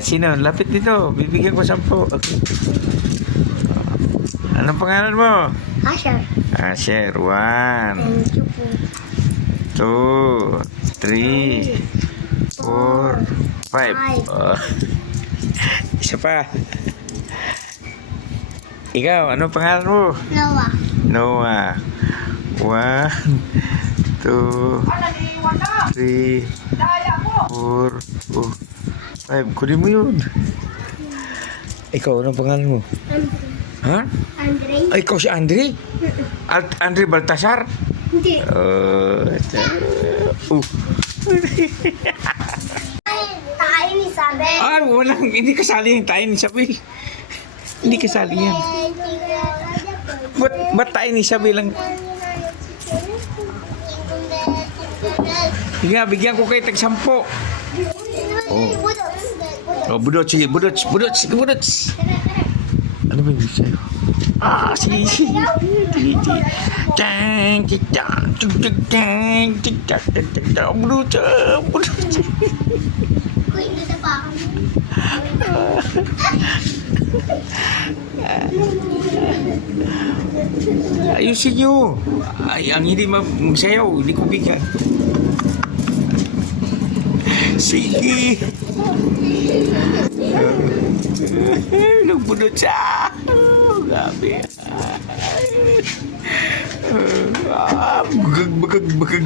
Sino? Lapit dito. Bibigyan ko 10. Okay. Anong pangalan mo? Asher. Asher. 1, Thank you po. 2, 3, 4, 5. Oh. Isa pa. Ikaw, anong pangalan mo? Noah. Noah. 1, 2, 3, 4, 5. Kunin mo yun. Ikaw, anong pangalan mo? Ha? Andre. Ay, ikaw si Andre? Andre Baltasar? Hindi. Tayo ni Isabel. Walang, hindi kasali yung tayo ni Isabel. Hindi kasali yan. Ba't tayo ni Isabel lang? Sige, bigyan ko kayo tag-10. Budot, sige, budot. Ano ba yung sa'yo? Sige. Budot. Ayusin nyo. Ay, ang hindi magsayaw, hindi ko bigyan. Sige. Nagbunod siya. Grabe. Bagag.